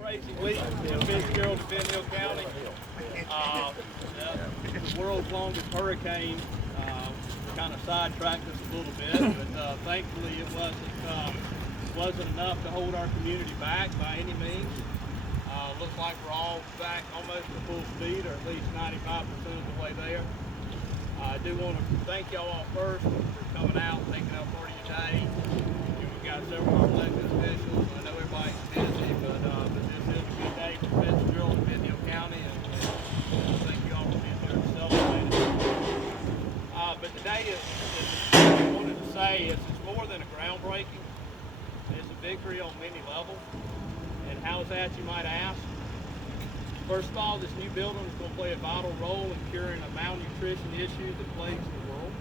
Crazy week in Fitzgerald, Ben Hill County. The world's longest hurricane kind of sidetracked us a little bit, but thankfully it wasn't enough to hold our community back by any means. Looks like we're all back almost to full speed, or at least 95% of the way there. I do want to thank y'all all first for coming out and taking up part of your day. We've got several of our elected officials. I know everybody's busy, but this is a good day for Fitzgerald and Ben Hill County, and thank you all for being here to celebrate it. But today I wanted to say it's more than a groundbreaking. It's a victory on many levels. And how is that, you might ask? First of all, this new building is going to play a vital role in curing a malnutrition issue that plagues the world.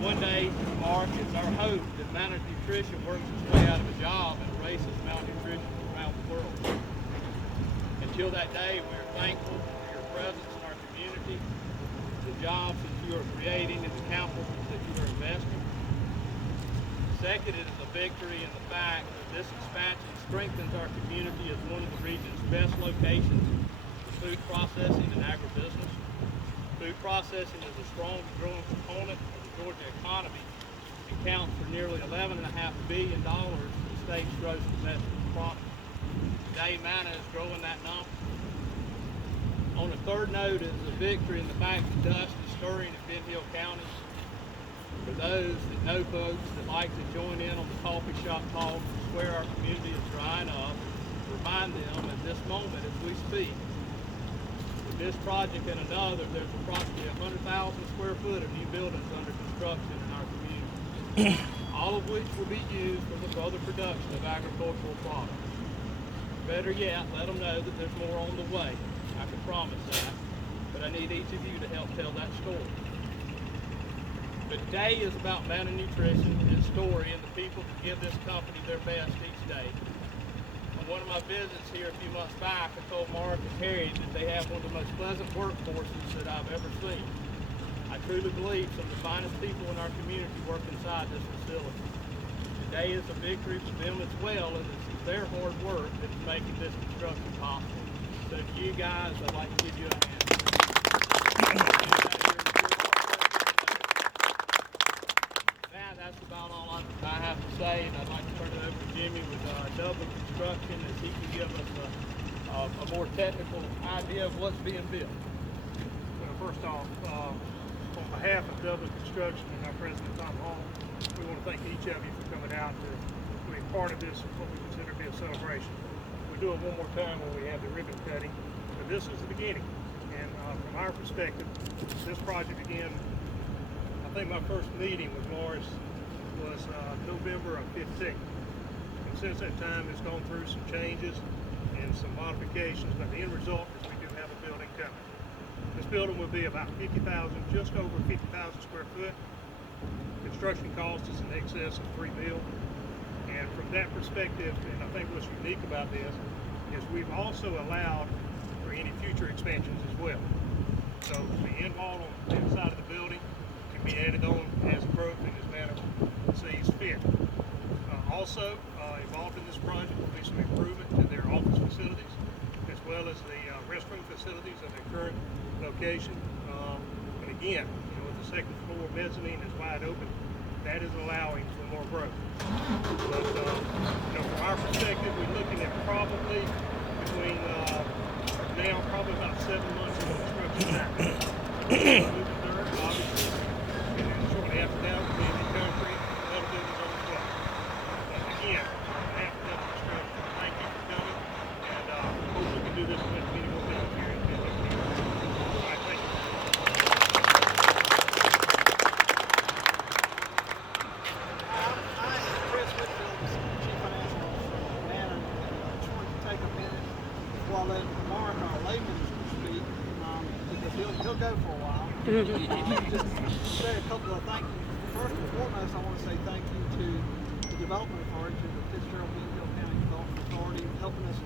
One day, Mark, it's our hope that malnutrition works its way out of a job and erases malnutrition around the world. Until that day, we are thankful for your presence in our community, the jobs that you are creating, and the capital that you are investing. Second, it is a victory in the fact that this expansion strengthens our community as one of the region's best locations for food processing and agribusiness. Food processing is a strong and growing component of the Georgia economy and counts for nearly $11.5 billion in the state's gross domestic product. Today, Manna is growing that number. On a third note, it is a victory in the fact that dust is stirring in Ben Hill County. For those that know folks that like to join in on the coffee shop talk and swear our community is drying up, remind them at this moment as we speak, with this project and another, there's approximately 100,000 square foot of new buildings under construction in our community, all of which will be used for the further production of agricultural products. Better yet, let them know that there's more on the way. I can promise that, but I need each of you to help tell that story. But today is about malnutrition, its story, and the people who give this company their best each day. On one of my visits here a few months back, I told Mark and Harry that they have one of the most pleasant workforces that I've ever seen. I truly believe some of the finest people in our community work inside this facility. Today is a victory for them as well, and this is their hard work that is making this construction possible. So to you guys, I'd like to give you a hand. That's about all I have to say, and I'd like to turn it over to Jimmy with Dublin Construction as he can give us a more technical idea of what's being built. Well, first off, on behalf of Dublin Construction and our president, Tom Hall, we want to thank each of you for coming out to be part of this, what we consider to be a celebration. We'll do it one more time when we have the ribbon cutting, but this is the beginning. And from our perspective, this project again, I think my first meeting with Morris was November of 15. And since that time, it's gone through some changes and some modifications, but the end result is we do have a building coming. This building will be about 50,000, just over 50,000 square foot. Construction cost is in excess of $3 million. And from that perspective, and I think what's unique about this, is we've also allowed for any future expansions as well. So the end wall on the inside of the building can be added on as growth and as manner sees fit. Also involved in this project will be some improvement to their office facilities as well as the restroom facilities at their current location. And again, with the second floor mezzanine is wide open, that is allowing for more growth. But from our perspective, we're looking at probably between now probably about 7 months of construction time. Moving dirt, obviously, and then shortly after that we'll be in concrete and other buildings on the way. Again, on behalf of Dublin Construction, thank you for coming, and hope we can do this with many more buildings here in Ben Hill County. All right, thank you. Before I let Mark, our layman, speak, because he'll go for a while. Just say a couple of thank yous. First and foremost, I want to say thank you to the Development Authority, to the Fitzgerald Ben Hill County Development Authority, helping us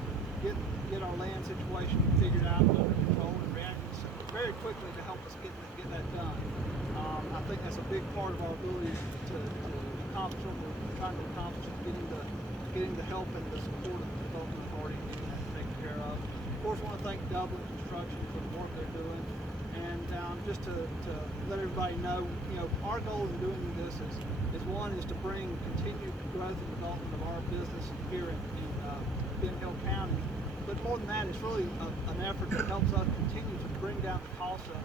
get our land situation figured out and under control and reacting very quickly to help us get that done. I think that's a big part of our ability to accomplish what we're trying to accomplish, getting the help and the support of the Development Authority to thank Dublin Construction for the work they're doing. And just to let everybody know, our goal in doing this is one is to bring continued growth and development of our business here in Ben Hill County. But more than that, it's really an effort that helps us continue to bring down the cost of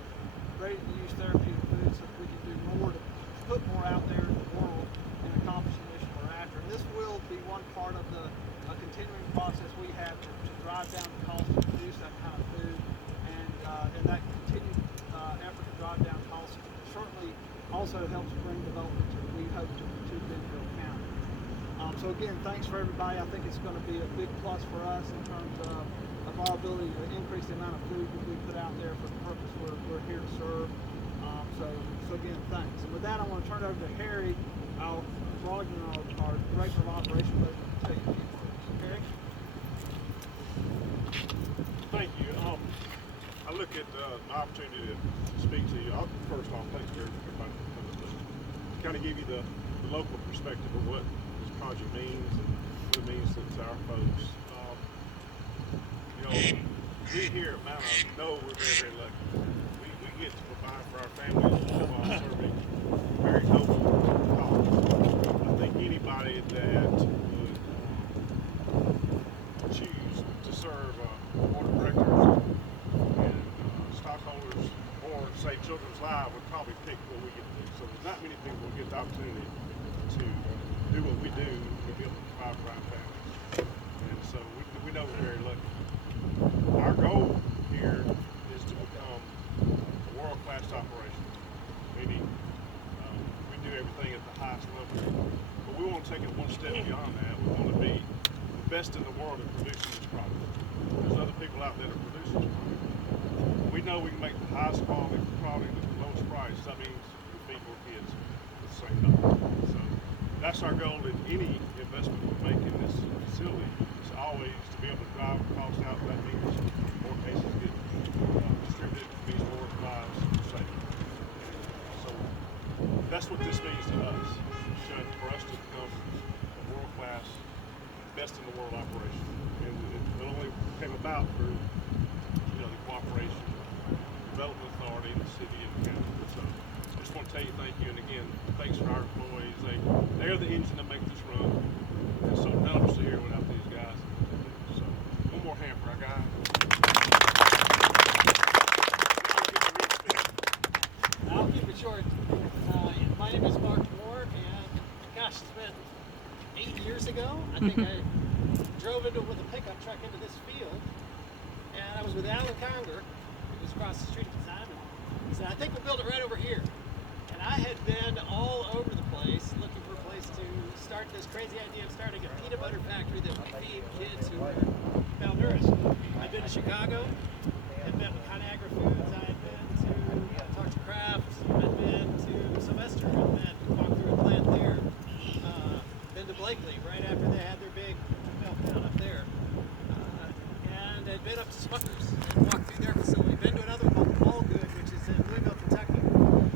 ready-to-use therapeutic foods so that we can do more to put more out there in the world and accomplish the mission we're after. And this will be one part of the continuing process we have to drive down the cost to produce that kind of food. And that continued effort to drive down costs certainly also helps bring development to, we hope, to Ben Hill County. So again, thanks for everybody. I think it's going to be a big plus for us in terms of our ability to increase the amount of food that we put out there for the purpose we're here to serve. So again, thanks. And with that, I want to turn it over to Harry, our Director of Operations, to tell you a few words. Harry? Thank you. I look at an opportunity to speak to you. First off, thanks for everybody for coming to kind of give you the local perspective of what this project means and what it means to our folks. We here at Mount I know we're very, very lucky. We get to provide for our families while serving very noble cause. I think anybody that would choose to serve board of directors and stockholders or save children's lives would probably pick what we get to do. So there's not many people who get the opportunity to do what we do and be able to provide for our families. And so we know we're very lucky. Our goal here is to become a world-class operation, meaning we do everything at the highest level. But we want to take it one step beyond that. We want to be the best in the world at producing this product. There's other people out there that produce this product. We know we can make the highest quality product at the lowest price. That means we feed more kids with the same dollar. So that's our goal in any investment we make in this facility. It's always to be able to drive costs out. That means more cases get distributed, means more lives saved. So that's what this means to us. For us to become a world-class, best in the world operation. And it only came about through the cooperation, development authority in the city and the county. So I just want to tell you thank you, and again, thanks for our employees. They're the engine that make this run. And so none of us are here without these guys. So one more hand for our guy. I'll keep it short. My name is Mark Moore, and gosh, it's been 8 years ago. I think I drove with a pickup truck into this field, and I was with Alan Conger, who was across the street at the time, and he said, I think we'll build it right over here. And I had been all over the place looking for a place to start this crazy idea of starting a peanut butter factory that would feed kids who were malnourished. I'd been to Chicago, I'd been to Conagra Foods, I had been to talk to Kraft, I'd been to Sylvester, I'd been to walk through a plant there, been to Blakely right after they had their big meltdown up there, and I'd been up to Smucker's and walked through their facility, been to another one called Allgood, which is in Louisville, Kentucky.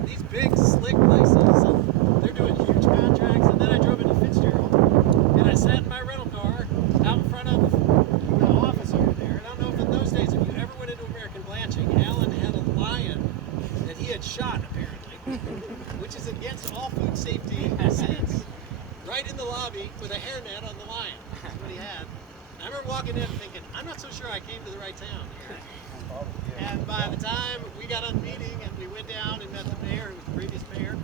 These big, slick places, and they're doing huge contracts, and then I drove into Fitzgerald, and I sat in my rental car out in front of the office over there. And I don't know if in those days, if you ever went into American Blanching, Alan had a lion that he had shot, apparently, which is against all food safety sense, right in the lobby with a hairnet on the lion. That's what he had. And I remember walking in and thinking, I'm not so sure I came to the right town here. And by the time we got on the meeting and we went down and met the mayor, who was the previous mayor,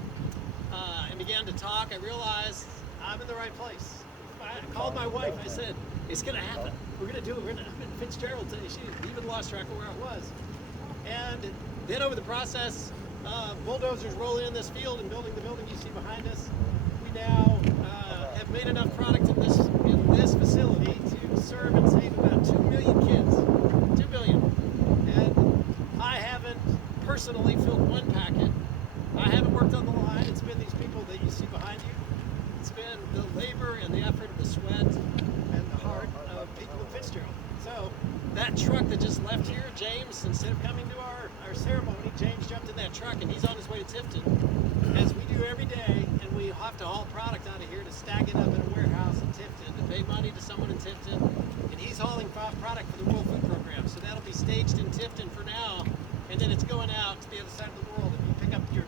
and began to talk, I realized I'm in the right place. I called my wife. I said, it's going to happen. We're going to do it. I'm in Fitzgerald today. She even lost track of where I was. And then over the process, bulldozers rolling in this field and building the building you see behind us. We now have made enough product in this facility to serve and save about 2 million kids. 2 billion. And I haven't personally filled one packet. I haven't worked on the line. It's been these people that you see behind you. It's been the labor and the effort and the sweat and the heart of people in Fitzgerald. So that truck that just left here, James, instead of coming to our ceremony, James jumped in that truck and he's on his way to Tifton, as we do every day, and we have to haul product out of here to stack it up in a warehouse in Tifton to pay money to someone in Tifton, and he's hauling product for the World Food Program. So that'll be staged in Tifton for now, and then it's going out to the other side of the world. If you pick up your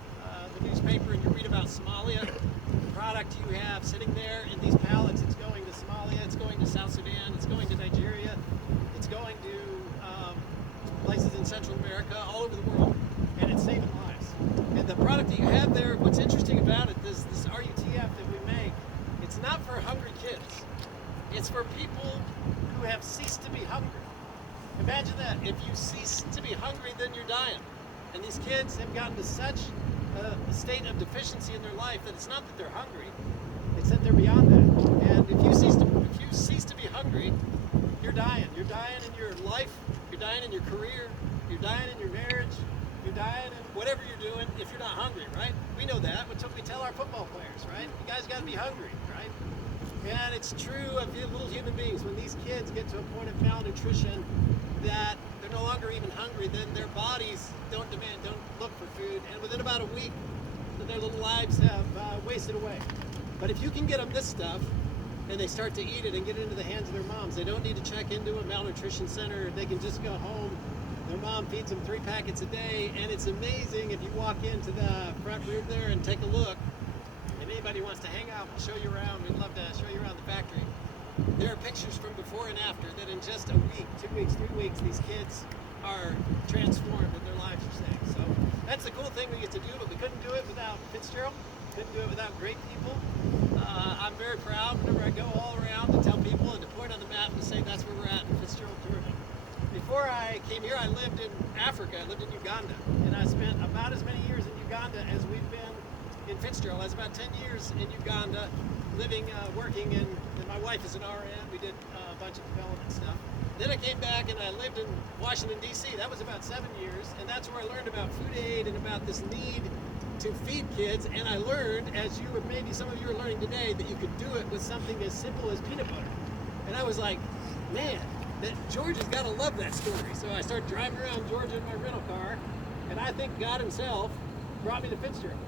the newspaper and you read about Somalia, the product you have sitting there in these pallets, it's going to Somalia, it's going to South Sudan, it's going to Nigeria, it's going to places in Central America, all over the world, and it's saving lives. And the product that you have there, what's interesting about it, this RUTF that we make, it's not for hungry kids. It's for people who have ceased to be hungry. Imagine that. If you cease to be hungry, then you're dying. And these kids have gotten to such a state of deficiency in their life that it's not that they're hungry, it's that they're beyond that. And if you cease to be hungry, you're dying. You're dying in your life, you're dying in your career, you're dying in your marriage, you're dying in whatever you're doing if you're not hungry, right? We know that. We tell our football players, right? You guys got to be hungry, right? And it's true of the little human beings. When these kids get to a point of malnutrition that they're no longer even hungry, then their bodies don't look for food, and within about a week, their little lives have wasted away. But if you can get them this stuff, and they start to eat it and get it into the hands of their moms, they don't need to check into a malnutrition center. They can just go home. Their mom feeds them 3 packets a day, and it's amazing if you walk into the front room there and take a look. If anybody wants to hang out, we'll show you around. We'd love to show you around the factory. There are pictures from before and after that in just a week, 2 weeks, 3 weeks, these kids are transformed and their lives are saved. So that's the cool thing we get to do, but we couldn't do it without Fitzgerald. Couldn't do it without great people. I'm very proud whenever I go all around to tell people and to point on the map and say that's where we're at in Fitzgerald, Georgia. Before I came here, I lived in Africa. I lived in Uganda, and I spent about as many years in Uganda as we've been in Fitzgerald. I was about 10 years in Uganda, living, working, and my wife is an RN. We did a bunch of development stuff. Then I came back and I lived in Washington, D.C. That was about 7 years, and that's where I learned about food aid and about this need to feed kids. And I learned, as you or maybe some of you are learning today, that you could do it with something as simple as peanut butter. And I was like, man, that Georgia's got to love that story. So I started driving around Georgia in my rental car, and I think God himself brought me to Fitzgerald.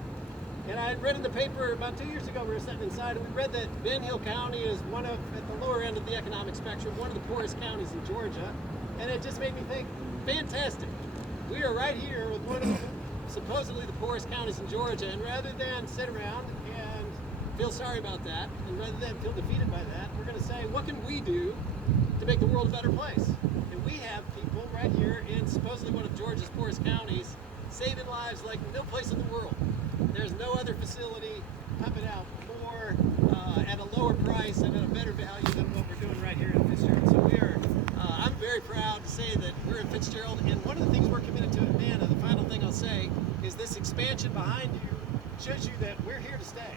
And I had read in the paper about 2 years ago, we were sitting inside, and we read that Ben Hill County is one of, at the lower end of the economic spectrum, one of the poorest counties in Georgia. And it just made me think, fantastic. We are right here with one of supposedly the poorest counties in Georgia, and rather than sit around and feel sorry about that, and rather than feel defeated by that, we're going to say, what can we do to make the world a better place? And we have people right here in supposedly one of Georgia's poorest counties saving lives like no place in the world. There's no other facility pumping out more at a lower price and at a better value than what we're doing right here in Fitzgerald. So we are, I'm very proud to say that we're in Fitzgerald, and one of the things we're committed to at Amana, the final thing I'll say, is this expansion behind you shows you that we're here to stay.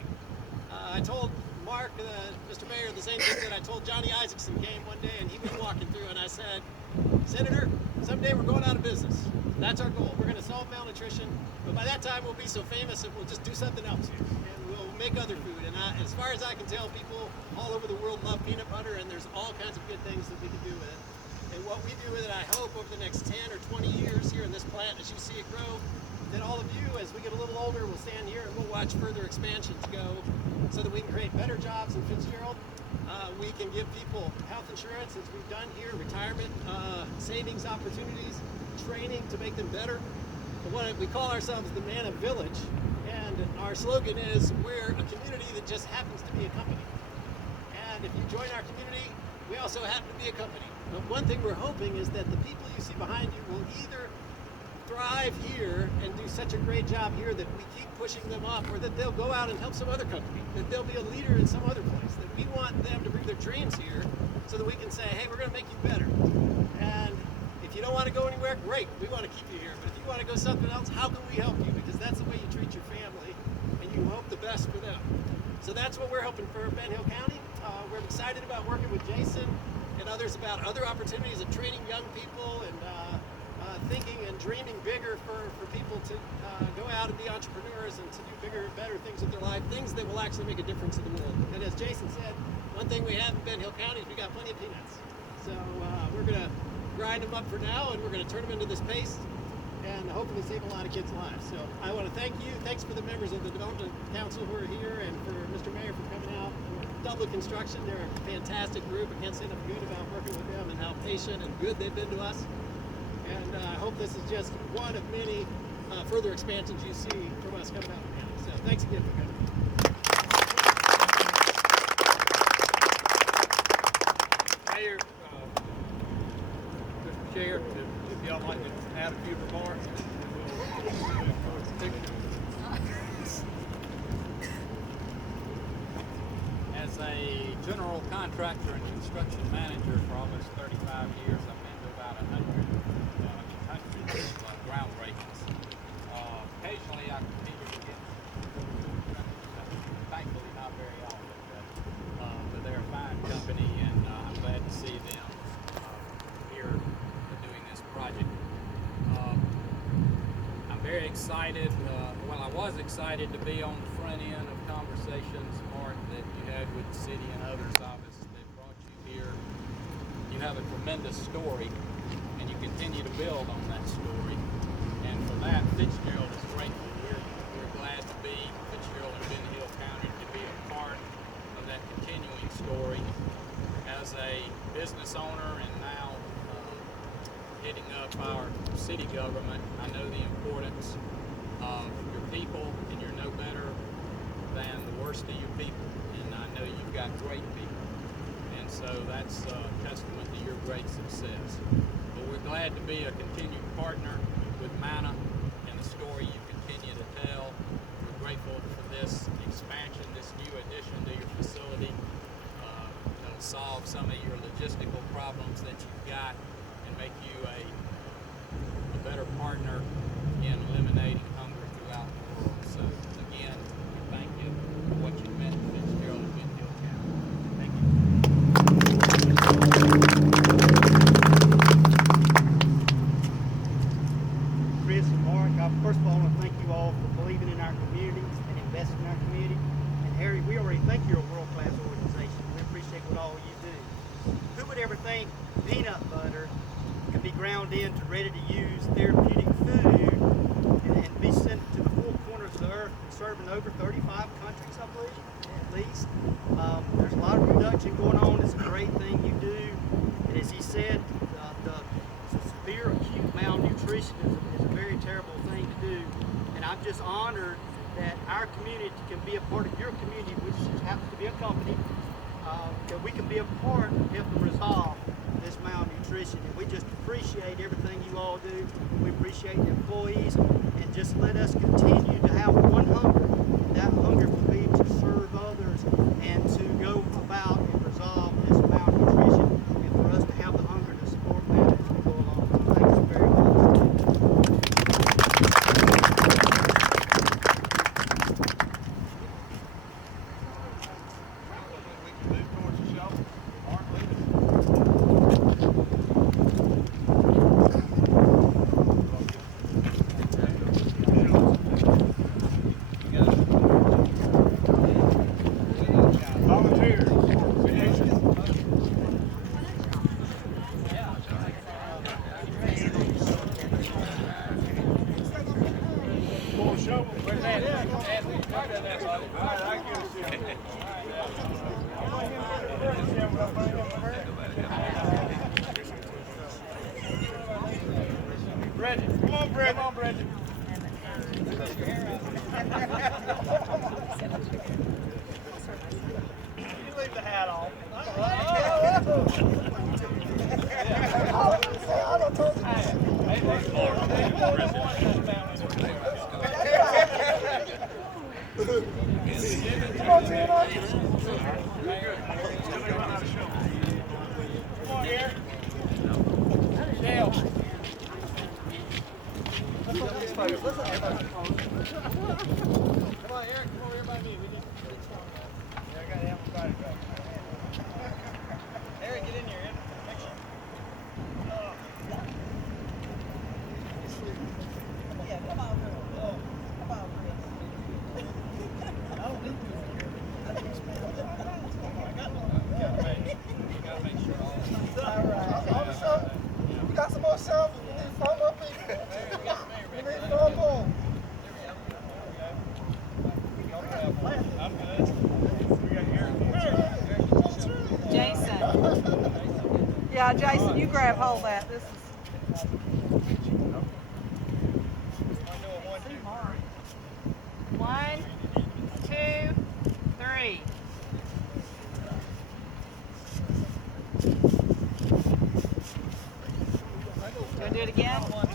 I told Mark, Mr. Mayor, the same thing that I told Johnny Isaacson came one day, and he was walking through, and I said, Senator, someday we're going out of business. That's our goal. We're going to solve malnutrition, but by that time we'll be so famous that we'll just do something else here, and we'll make other food. And as far as I can tell, people all over the world love peanut butter, and there's all kinds of good things that we can do with it. And what we do with it, I hope over the next 10 or 20 years here in this plant, as you see it grow, that all of you, as we get a little older, will stand here and we'll watch further expansions go so that we can create better jobs in Fitzgerald. We can give people health insurance, as we've done here, retirement, savings opportunities, training to make them better. We call ourselves the Amana Village, and our slogan is, we're a community that just happens to be a company. And if you join our community, we also happen to be a company. But one thing we're hoping is that the people you see behind you will either thrive here and do such a great job here that we keep pushing them up, or that they'll go out and help some other company, that they'll be a leader in some other place, that we want them to bring their dreams here so that we can say, hey, we're going to make you better. And if you don't want to go anywhere, great, we want to keep you here. But if you want to go something else, how can we help you? Because that's the way you treat your family, and you hope the best for them. So that's what we're hoping for Ben Hill County. We're excited about working with Jason and others about other opportunities of training young people and thinking and dreaming bigger for people to go out and be entrepreneurs and to do bigger, better things with their life, things that will actually make a difference in the world. And as Jason said, one thing we have in Ben Hill County is we got plenty of peanuts. So we're going to grind them up for now, and we're going to turn them into this paste and hopefully save a lot of kids' lives. So I want to thank you. Thanks for the members of the Development Council who are here, and for Mr. Mayor for coming out. Dublin Construction, they're a fantastic group. I can't say enough good about working with them and how patient and good they've been to us. And I hope this is just one of many further expansions you see from us coming out of the county. So thanks again for coming. Mayor, Mr. Chair, if y'all like to add a few remarks, As a general contractor and construction manager for almost 35 years, I've been to about 100 groundbreakings. Occasionally I continue to get, thankfully not very often, but they're a fine company and I'm glad to see them here doing this project. I'm very excited, I was excited to be on the front end of conversations, Mark, that you had with the city and others of us that brought you here. You have a tremendous story, and you continue to build on that story. And for that, Fitzgerald is grateful. We're glad to be Fitzgerald and Benton Hill County to be a part of that continuing story. As a business owner and now heading up our city government, I know the importance of your people, and you're no better than the worst of your people. And I know you've got great people. And so that's a testament to your great success. But we're glad to be a continued partner with MANA and the story you continue to tell. We're grateful for this expansion, this new addition to your facility. It'll solve some of your logistical problems that you've got and make you a better partner in eliminating hunger throughout the world. So again, we thank you for what you meant to Fitzgerald and Benton Hill County. Thank you. Chris and Mark, first of all, I want to thank you all for believing in our communities and investing in our community. And Harry, we already think you're a world-class organization. We appreciate what all you do. Who would ever think peanut butter can be ground into ready-to-use therapeutic food and be sent to the four corners of the earth and served in over 35 countries, I believe, at least. There's a lot of production going on. It's a great thing you do. And as he said, the severe acute malnutrition is a very terrible thing to do. And I'm just honored that our community can be a part of your community, which happens to be a company, that we can be a part of helping resolve this malnutrition. And we just appreciate everything you all do. We appreciate the employees, and just let us continue to have one hunger. That hunger will be to serve others and to go about and resolve this malnutrition, and for us to have the hunger to support that as we go along. Thank you very much. Bridget, come on, Bridget. Come on, Bridget. You leave the hat on. Come on, Tina. Come on here. Dale. Let's look at these photos. Let's look at those photos. Come on, Eric. Come over here by me. We need to get started. Yeah, I got to have everybody back. Eric, get in here. Picture. Yeah, come on, Chris. Come on, Chris. I don't need to. I think it's Gotta make sure all all right. We got some more shovels. We need four more people. We need four more. Jason. Yeah, Jason, you grab hold of that. This is. it again?